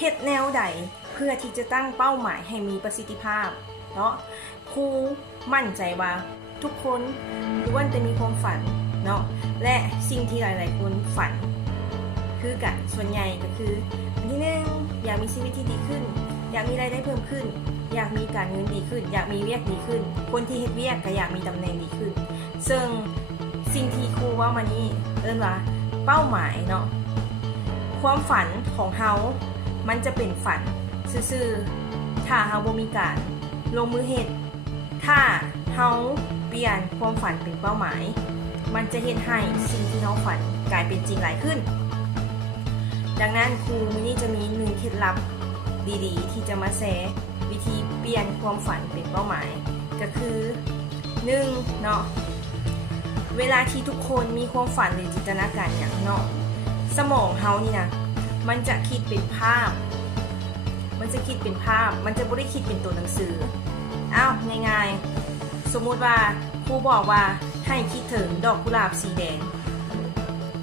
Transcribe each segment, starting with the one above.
เฮ็ดแนวใดเพื่อที่จะตั้งเป้าหมายให้มีประสิทธิภาพเนาะครูมั่นใจว่าทุกคนล้วนจะมีความฝันเนาะและสิ่งที่หลายๆคนฝันคือกันส่วนใหญ่ก็คืออันที่หนึ่งอยากมีชีวิตที่ดีขึ้นอยากมีรายได้เพิ่มขึ้นอยากมีการเงินดีขึ้นอยากมีเวียกดีขึ้นคนที่เฮ็ดเวียกก็อยากมีตำแหน่งดีขึ้นซึ่งสิ่งที่ครูว่ามานี้เอิ้นว่าเป้าหมายเนาะความฝันของเฮามันจะเป็นฝันซื่อๆถ้าเฮาบ่มีการลงมือเฮ็ดถ้าเฮาเปลี่ยนความฝันเป็นเป้าหมายมันจะเฮ็ดให้สิ่งที่เฮาฝันกลายเป็นจริงหลายขึ้นดังนั้นครูมื้อนี้จะมี1เคล็ดลับดีๆที่จะมาแชร์วิธีเปลี่ยนความฝันเป็นเป้าหมายก็คือ1เนาะเวลาที่ทุกคนมีความฝันหรือจินตนาการอย่างเนาะสมองเฮานี่นะมันจะคิดเป็นภาพมันจะบ่ได้คิดเป็นตัวหนังสืออ้าวง่ายๆสมมุติว่าครูบอกว่าให้คิดถึงดอกกุหลาบสีแดง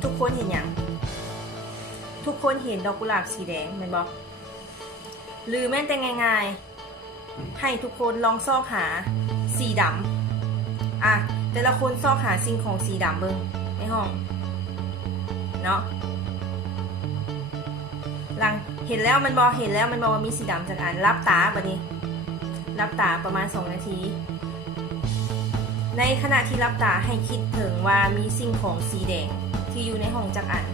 ทุกคนเห็นอย่างทุกคนเห็นดอกกุหลาบสีแดงแม่นบ่หรือแม้แต่ง่ายๆให้ทุกคนลองซอกหาสีดำแต่ละคนซอกหาสิ่งของสีดำเบิ่งในห้องเนาะหลังเห็นแล้วมันบอกว่ามีสีดำจากอันรับตาบัดนี้รับตาประมาณ2นาทีในขณะที่รับตาให้คิดถึงว่ามีสิ่งของสีแดงที่อยู่ในห้องจากอัน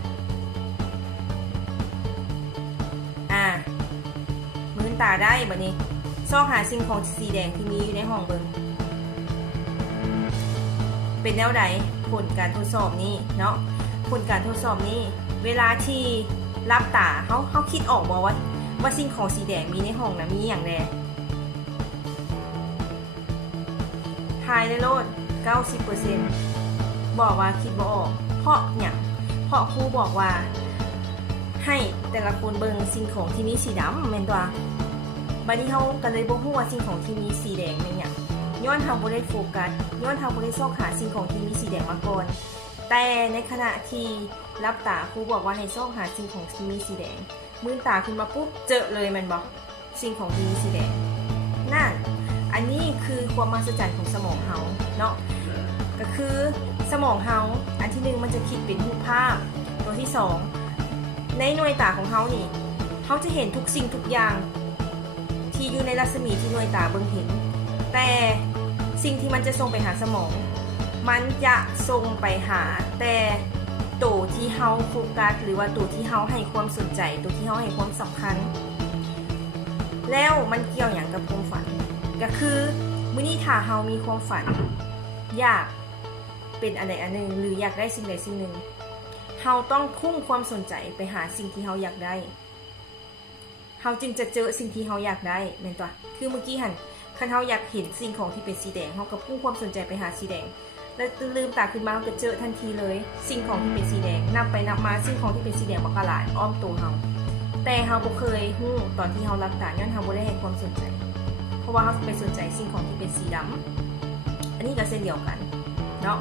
มื้นตาได้บัดนี้ซอกหาสิ่งของสีแดงที่มีอยู่ในห้องเบิ่งเป็นแนวใดผลการทดสอบนี้เนาะผลการทดสอบนี้เวลาที่รับตาเขาคิดออกบอกว่าสิ่งของสีแดงมีในห้องนะมีอย่างแรกทายได้โลด 90% บอกว่าคิดบ่ออกเพราะครูบอกว่าให้แต่ละคนเบิ่งสิ่งของที่มีสีดำแม่นตัวบัดนี้เฮาก็เลยบ่ฮู้ว่าสิ่งของที่มีสีแดงเป็นหยังย้อนเฮาบ่ได้โฟกัสย้อนเฮาบ่ได้ซอกหาสิ่งของที่มีสีแดงมาก่อนแต่ในขณะที่รับตาครูบอกว่าให้ซอกหาสิ่งของที่มีสีแดงมื้นตาขึ้นมาปุ๊บเจอเลยแม่นบ่สิ่งของที่มีสีแดงนั่นอันนี้คือความมหัศจรรย์ของสมองเฮาเนาะก็คือสมองเฮาอันที่1มันจะคิดเป็นรูปภาพตัวที่2ในหน่วยตาของเฮานี่เฮาจะเห็นทุกสิ่งทุกอย่างที่อยู่ในรัศมีที่หน่วยตาเบิ่งเห็นแต่สิ่งที่มันจะส่งไปหาสมองมันจะส่งไปหาแต่ตัวที่เฮาโฟกัสหรือว่าตัวที่เฮาให้ความสนใจตัวที่เฮาให้ความสำคัญแล้วมันเกี่ยวอย่างกับความฝันก็คือมื้อนี้ถ้าเฮามีความฝันอยากเป็นอะไรอันนึงหรืออยากได้สิ่งใดสิ่งหนึ่งเฮาต้องพุ่งความสนใจไปหาสิ่งที่เฮาอยากได้เฮาจึงจะเจอสิ่งที่เฮาอยากได้แม่นตัวคือเมื่อกี้หั่นคันเฮาอยากเห็นสิ่งของที่เป็นสีแดงเฮาก็พุ่งความสนใจไปหาสีแดงแล้วลืมตาขึ้นมาก็เจอทันทีเลยสิ่งของที่เป็นสีแดงนับไปนับมาสิ่งของที่เป็นสีแดงบักหลายอ้อมตัวเฮาแต่เฮาบ่เคยฮู้ตอนที่เฮารับตาย้อนเฮาบ่ได้ให้ความสนใจเพราะว่าเฮาไปสนใจสิ่งของที่เป็นสีดำอันนี้ก็เช่นเดียวกันเนาะ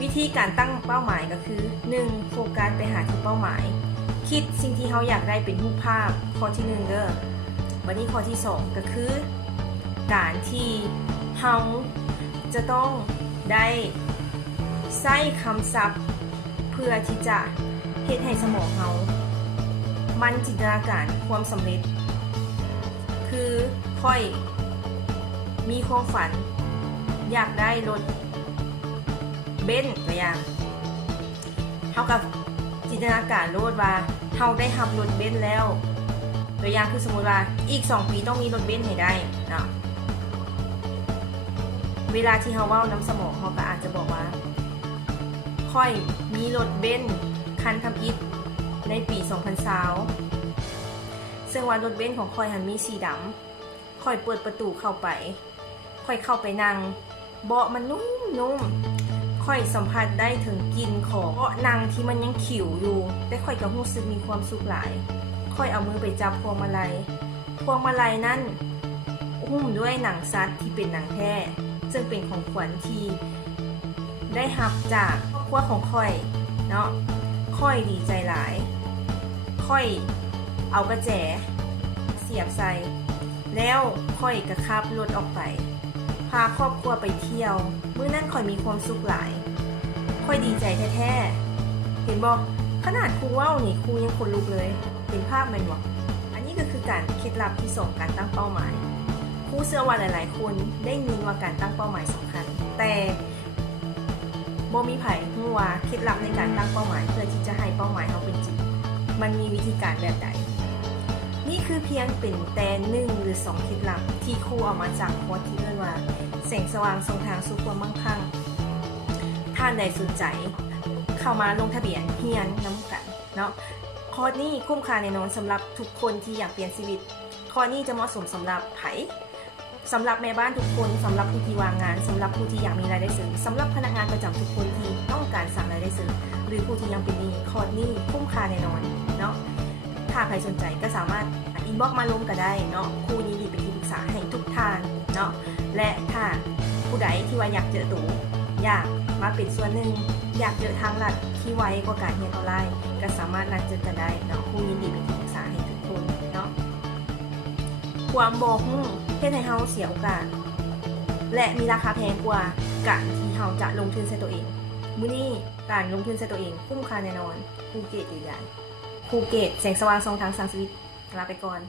วิธีการตั้งเป้าหมายก็คือ1โฟกัสไปหาที่เป้าหมายคิดสิ่งที่เฮาอยากได้เป็นรูปภาพข้อที่1เด้อวันนี้ข้อที่2ก็คือการที่เฮาจะต้องได้ใช้คำศัพท์เพื่อที่จะเฮ็ดให้สมองเฮามันจินตนาการความสำเร็จคือค่อยมีความฝันอยากได้รถเบนซ์ตัวอย่างเฮากับจินตนาการโลดว่าเฮาได้รับรถเบนซ์แล้วตัวอย่างคือสมมุติว่าอีก2 ปีต้องมีรถเบนซ์ให้ได้เนาะเวลาที่เฮาเว้านำสมองเฮาก็อาจจะบอกว่าค่อยมีรถเบนซ์คันทำอิฐในปี2020ซึ่งว่ารถเบนซ์ของค่อยหันมีสีดำค่อยเปิดประตูเข้าไปค่อยเข้าไปนั่งเบาะมันนุ่มค่อยสัมผัสได้ถึงกลิ่นของเบาะนั่งที่มันยังขิวอยู่แต่ค่อยก็รู้สึกมีความสุขหลายค่อยเอามือไปจับพวงมาลัยนั้นหุ้มด้วยหนังสัตว์ที่เป็นหนังแท้ซึ่งเป็นของขวัญที่ได้รับจากครอบครัวของค่อยเนาะค่อยดีใจหลายค่อย เอากระแจเสียบใส่แล้วค่อยกระขับรถออกไปพาครอบครัวไปเที่ยวมื้อนั้นค่อยมีความสุขหลายค่อยดีใจแท้ๆเห็นบ่ขนาดครูเว้านี่ครูยังขนลุกเลยเห็นภาพแม่นบ่อันนี้ก็คือการเคล็ดลับที่2การตั้งเป้าหมายครูเชื่อว่าหลายๆคนได้ยินว่าการตั้งเป้าหมายสำคัญแต่บ่มีไผรู้ว่าเคล็ดลับในการตั้งเป้าหมายเพื่อที่จะให้เป้าหมายเราเป็นจริงมันมีวิธีการแบบใดนี่คือเพียงเป็นแต่1หรือ2เคล็ดลับที่ครูเอามาจากคอร์สที่เรียกว่าแสงสว่างส่องทางสู่ความมั่งคั่งท่านใดสนใจเข้ามาลงทะเบียนเรียนนำกันเนาะคอร์สนี้คุ้มค่าแน่นอนสำหรับทุกคนที่อยากเปลี่ยนชีวิตคอร์สนี้จะเหมาะสมสำหรับไผสำหรับแม่บ้านทุกคนสำหรับผู้ที่วางงานสำหรับผู้ที่อยากมีรายได้เสริมสำหรับพนักงานประจำทุกคนที่ต้องการสร้างรายได้เสริมหรือผู้ที่ยังเป็นหนี้คอร์สนี้คุ้มค่าแน่นอนเนาะถ้าใครสนใจก็สามารถอินบ็อกซ์มาลงกันได้เนาะครูยินดีเป็นที่ปรึกษาให้ทุกทางเนาะและถ้าผู้ใดที่ว่าอยากเจอตู่อยากมาเป็นส่วนหนึ่งอยากเจอทางลัดที่ไวกว่าการเรียนออนไลน์ก็สามารถนัดเจอกันได้เนาะครูยินดีเป็นที่ปรึกษาให้ทุกคนเนาะความบ่ฮู้เฮ็ดให้เฮาเสียโอกาสและมีราคาแพงกว่าการที่เฮาจะลงทุนใส่ตัวเองมื้อนี้การลงทุนใส่ตัวเองคุ้มค่าแน่นอนครูเกตยืนยันครูเกตแสงสว่างส่องทางสร้างชีวิตลาไปก่อน